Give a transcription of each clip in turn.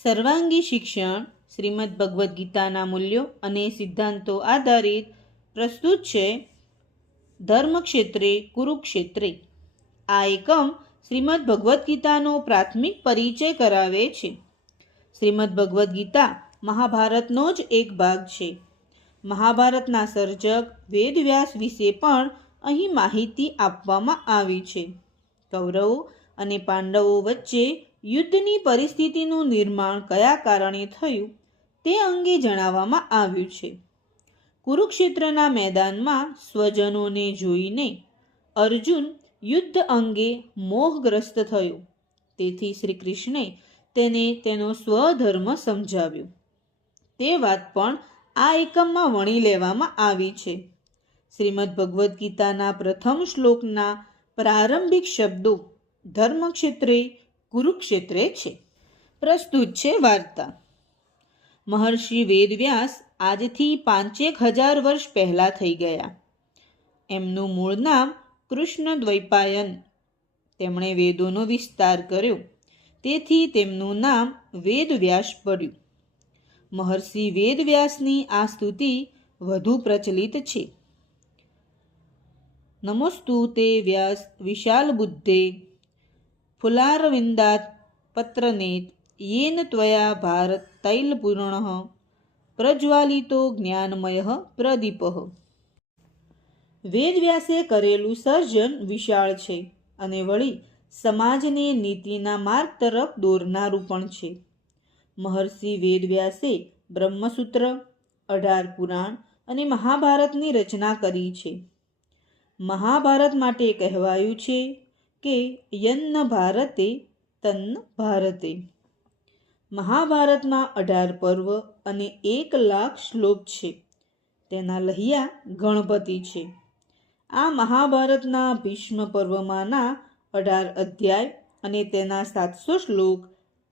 સર્વાંગી શિક્ષણ શ્રીમદ ભગવદ્ ગીતાના મૂલ્યો અને સિદ્ધાંતો આધારિત પ્રસ્તુત છે ધર્મક્ષેત્રે કુરુક્ષેત્રે. આ એકમ શ્રીમદ ભગવદ્ ગીતાનો પ્રાથમિક પરિચય કરાવે છે. શ્રીમદ ભગવદ્ ગીતા મહાભારતનો જ એક ભાગ છે. મહાભારતના સર્જક વેદવ્યાસ વિશે પણ અહીં માહિતી આપવામાં આવી છે. કૌરવો અને પાંડવો વચ્ચે યુદ્ધની પરિસ્થિતિનું નિર્માણ કયા કારણે થયું તે અંગે જણાવવામાં આવ્યું છે. કુરુક્ષેત્રના મેદાનમાં સ્વજનોને જોઈને અર્જુન યુદ્ધ અંગે મોહગ્રસ્ત થયો. તેથી શ્રી કૃષ્ણે તેને તેનો સ્વધર્મ સમજાવ્યો. તે વાત પણ આ એકમમાં વણી લેવામાં આવી છે. શ્રીમદ ભગવદ્ ગીતાના પ્રથમ શ્લોકના પ્રારંભિક શબ્દો ધર્મક્ષેત્રે કુરુક્ષેત્રે છે. પ્રસ્તુત છે વાર્તા. મહર્ષિ વેદવ્યાસ આજથી 5000 વર્ષ પહેલાં થઈ ગયા. એમનું મૂળ નામ કૃષ્ણ દ્વૈપાયન. તેમણે વેદોનો વિસ્તાર કર્યો, તેથી તેમનું નામ વેદવ્યાસ પડ્યું. મહર્ષિ વેદવ્યાસની આ સ્તુતિ વધુ પ્રચલિત છે. નમોસ્તુ તે વ્યાસ વિશાલ બુદ્ધે ફુલારવિંદાત પત્રનેત येन त्वया भारत तैलपूर्णः प्रज्वालितो જ્ઞાનમય પ્રદીપઃ. વેદવ્યાસે કરેલું સર્જન વિશાળ છે અને વળી સમાજને નીતિના માર્ગ તરફ દોરનારું પણ છે. મહર્ષિ વેદવ્યાસે બ્રહ્મસૂત્ર, 18 પુરાણ અને મહાભારતની રચના કરી છે. મહાભારત માટે કહેવાયું છે કે યન્ન ભારતે તન્ન ભારતે. મહાભારતમાં 18 પર્વ અને 1,00,000 શ્લોક છે. તેના લહિયા ગણપતિ છે. આ મહાભારતના ભીષ્મ પર્વમાંના 18 અધ્યાય અને તેના 700 શ્લોક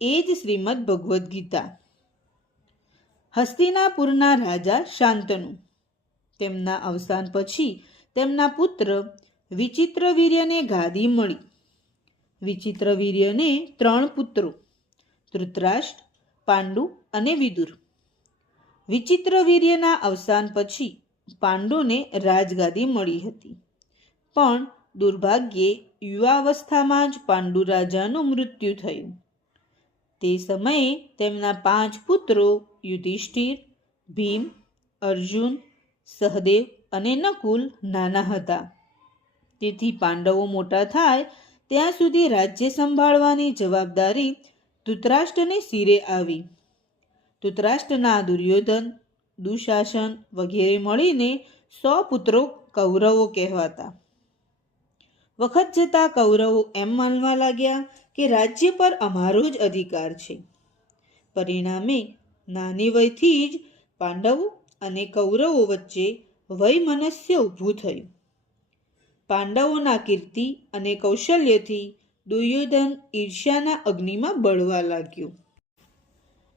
એ જ શ્રીમદ ભગવદ્ ગીતા. હસ્તિનાપુરના રાજા શાંતનુ. તેમના અવસાન પછી તેમના પુત્ર વિચિત્રવીર્યને ગાદી મળી. વિચિત્રવીર્યને 3 પુત્રો ધૃતરાષ્ટ્ર, પાંડુ અને વિદુર. વિચિત્રવીર્યના અવસાન પછી પાંડુને રાજગાદી મળી હતી. પણ દુર્ભાગ્યે યુવાવસ્થામાં જ પાંડુ રાજાનું મૃત્યુ થયું. તે સમયે તેમના 5 પુત્રો યુધિષ્ઠિર, ભીમ, અર્જુન, સહદેવ અને નકુલ નાના હતા. તેથી પાંડવો મોટા થાય ત્યાં સુધી રાજ્ય સંભાળવાની જવાબદારી ધૃતરાષ્ટ્રને શિરે આવી. ધૃતરાષ્ટ્રના દુર્યોધન, દુશાસન વગેરે મળીને 100 પુત્રો કૌરવો કહેવાતા. વખત જતાં કૌરવો એમ માનવા લાગ્યા કે રાજ્ય પર અમારો જ અધિકાર છે. પરિણામે નાની વયથી જ પાંડવો અને કૌરવો વચ્ચે વૈમનસ્ય ઊભું થયું. પાંડવોના કીર્તિ અને કૌશલ્યથી દુર્યોધન ઈર્ષ્યાના અગ્નિમાં બળવા લાગ્યો.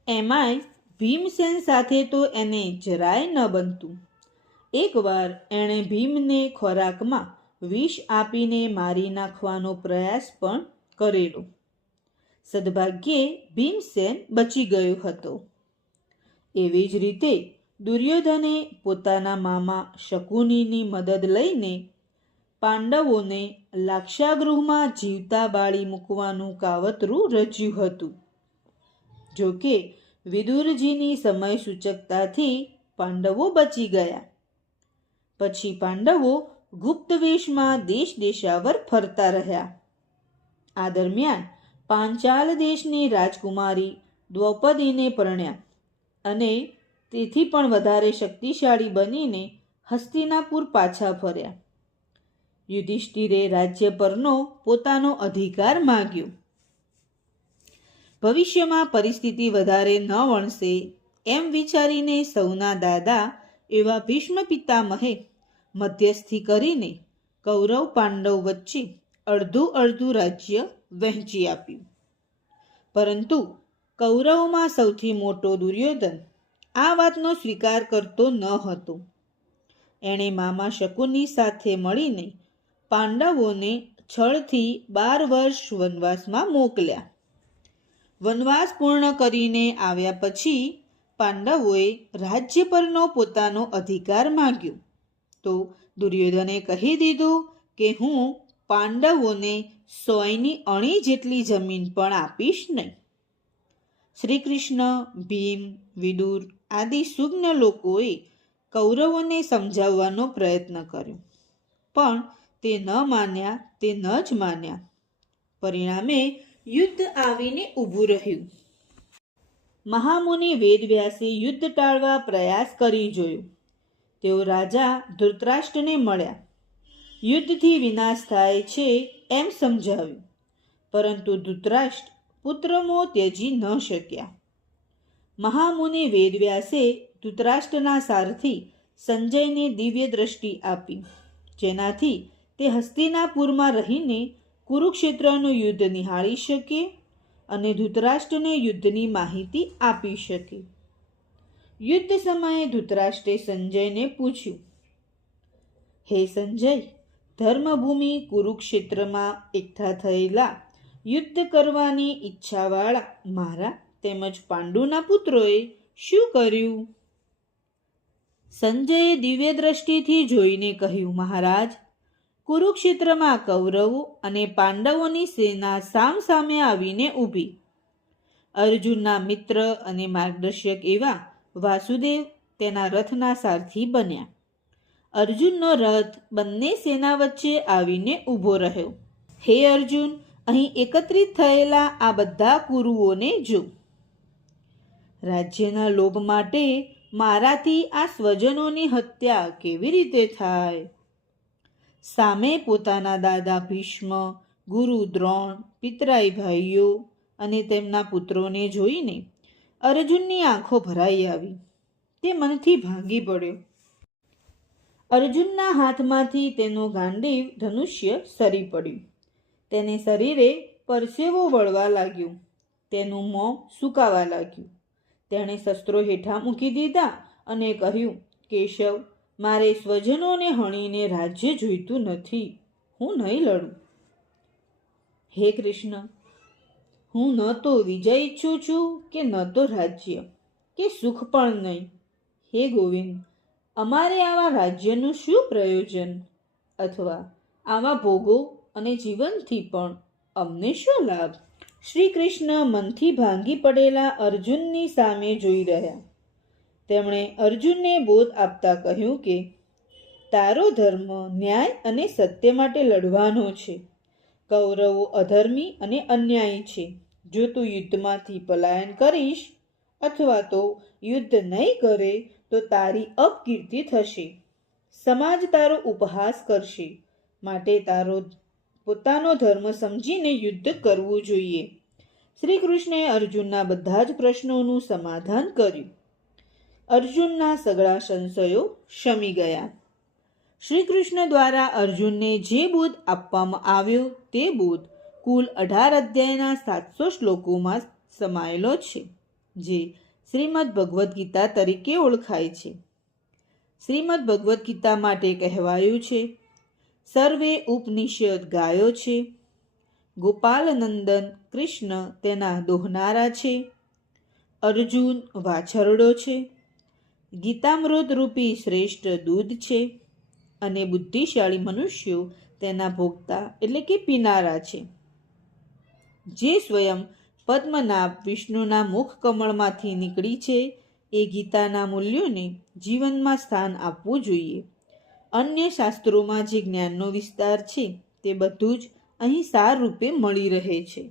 એમાંય ભીમસેન સાથે તો એને જરાય ન બનતું. એકવાર એણે ભીમને ખોરાકમાં વિષ આપીને મારી નાખવાનો પ્રયાસ પણ કરેલો. સદભાગ્યે ભીમસેન બચી ગયો હતો. એવી જ રીતે દુર્યોધને પોતાના મામા શકુનીની મદદ લઈને પાંડવોને લાક્ષાગૃહમાં જીવતા બાળી મૂકવાનું કાવતરું રચ્યું હતું. જોકે વિદુરજીની સમય સૂચકતાથી પાંડવો બચી ગયા. પછી પાંડવો ગુપ્ત વેશમાં દેશ દેશાવર ફરતા રહ્યા. આ દરમિયાન પાંચાલ દેશની રાજકુમારી દ્રૌપદીને પરણ્યા અને તેથી પણ વધારે શક્તિશાળી બનીને હસ્તિનાપુર પાછા ફર્યા. યુધિષ્ઠિરે રાજ્ય પરનો પોતાનો અધિકાર માગ્યો. ભવિષ્યમાં પરિસ્થિતિ વધારે ન વણસે એમ વિચારીને સૌના દાદા એવા ભીષ્મ પિતામહે મધ્યસ્થી કરીને કૌરવ પાંડવ વચ્ચે અડધું રાજ્ય વહેંચી આપ્યું. પરંતુ કૌરવમાં સૌથી મોટો દુર્યોધન આ વાતનો સ્વીકાર કરતો ન હતો. એણે મામા શકુની સાથે મળીને પાંડવોને છળથી 12 વર્ષ વનવાસમાં મોકલ્યા. વનવાસ પૂર્ણ કરીને આવ્યા પછી પાંડવોએ રાજ્ય પરનો પોતાનો અધિકાર માગ્યો તો દુર્યોધને કહી દીધું કે હું પાંડવોને 100ની અણી જેટલી જમીન પણ આપીશ નહીં. શ્રી કૃષ્ણ, ભીમ, વિદુર આદિ સુજ્ઞ લોકોએ કૌરવોને સમજાવવાનો પ્રયત્ન કર્યો, પણ તે ન માન્યા. તે ન જ માન્યા. પરિણામે યુદ્ધ આવીને ઊભું રહ્યું. મહામુનિ વેદવ્યાસે યુદ્ધ ટાળવા પ્રયાસ કરી જોયો. તેઓ રાજા ધૃતરાષ્ટ્રને મળ્યા. યુદ્ધથી વિનાશ થાય છે એમ સમજાવ્યું, પરંતુ ધૃતરાષ્ટ્ર પુત્રમોહ ત્યજી ન શક્યા. મહામુનિ વેદવ્યાસે ધૃતરાષ્ટ્રના સારથી સંજયને દિવ્ય દ્રષ્ટિ આપી, જેનાથી તે હસ્તિનાપુરમાં રહીને કુરુક્ષેત્રનું યુદ્ધ નિહાળી શકે અને ધૃતરાષ્ટ્રને યુદ્ધની માહિતી આપી શકે. યુદ્ધ સમયે ધૃતરાષ્ટ્રે સંજયને પૂછ્યું, હે સંજય, ધર્મભૂમિ કુરુક્ષેત્રમાં એકઠા થયેલા યુદ્ધ કરવાની ઈચ્છાવાળા મારા તેમજ પાંડુના પુત્રોએ શું કર્યું? સંજયે દિવ્ય દ્રષ્ટિથી જોઈને કહ્યું, મહારાજ, કુરુક્ષેત્રમાં કૌરવો અને પાંડવોની સેના સામસામે આવીને ઊભી. અર્જુનના મિત્ર અને માર્ગદર્શક એવા વાસુદેવ તેના રથના સારથી બન્યા. અર્જુનનો રથ બંને સેના વચ્ચે આવીને ઊભો રહ્યો. હે અર્જુન, અહીં એકત્રિત થયેલા આ બધા કુરુઓને જો. રાજ્યના લોભ માટે મારાથી આ સ્વજનોની હત્યા કેવી રીતે થાય? સામે પોતાના દાદા ભીષ્મ, ગુરુ દ્રોણ, પિતરાઈ ભાઈઓ અને તેમના પુત્રોને જોઈને અર્જુનની આંખો ભરાઈ આવી. તે મનથી ભાંગી પડ્યો. અર્જુનના હાથમાંથી તેનું ગાંડીવ ધનુષ્ય સરી પડ્યું. તેને શરીરે પરસેવો વળવા લાગ્યો. તેનું મોં સુકાવા લાગ્યું. તેણે શસ્ત્રો હેઠા મૂકી દીધા અને કહ્યું, કેશવ, મારે સ્વજનોને હણીને રાજ્ય જોઈતું નથી. હું નહીં લડું. હે કૃષ્ણ, હું ન તો વિજય ઈચ્છું છું કે ન તો રાજ્ય કે સુખ પણ નહીં. હે ગોવિંદ, અમારે આવા રાજ્યનું શું પ્રયોજન? અથવા આવા ભોગો અને જીવનથી પણ અમને શું લાભ? શ્રી કૃષ્ણ મનથી ભાંગી પડેલા અર્જુનની સામે જોઈ રહ્યા. તેમણે અર્જુનને બોધ આપતા કહ્યું કે તારો ધર્મ ન્યાય અને સત્ય માટે લડવાનો છે. કૌરવો અધર્મી અને અન્યાયી છે. જો તું યુદ્ધમાંથી પલાયન કરીશ અથવા તો યુદ્ધ નહીં કરે તો તારી અપકીર્તિ થશે. સમાજ તારો ઉપહાસ કરશે. માટે તારો પોતાનો ધર્મ સમજીને યુદ્ધ કરવું જોઈએ. શ્રી કૃષ્ણે અર્જુનના બધા જ પ્રશ્નોનું સમાધાન કર્યું. અર્જુનના સઘળા સંશયો શમી ગયા. શ્રી કૃષ્ણ દ્વારા અર્જુનને જે બોધ આપવામાં આવ્યો તે બોધ કુલ 18 અધ્યાયના 700 શ્લોકોમાં સમાયેલો છે, જે શ્રીમદ ભગવદ્ ગીતા તરીકે ઓળખાય છે. શ્રીમદ ભગવદ્ ગીતા માટે કહેવાયું છે, સર્વે ઉપનિષદ ગાયો છે. ગોપાલનંદન કૃષ્ણ તેના દોહનારા છે. અર્જુન વાછરડો છે. ગીતામૃત રૂપી શ્રેષ્ઠ દૂધ છે અને બુદ્ધિશાળી મનુષ્યો તેના ભોગતા એટલે કે પીનારા છે. જે સ્વયં પદ્મનાભ વિષ્ણુના મુખ કમળમાંથી નીકળી છે એ ગીતાના મૂલ્યોને જીવનમાં સ્થાન આપવું જોઈએ. અન્ય શાસ્ત્રોમાં જે જ્ઞાનનો વિસ્તાર છે તે બધું જ અહીં સાર રૂપે મળી રહે છે.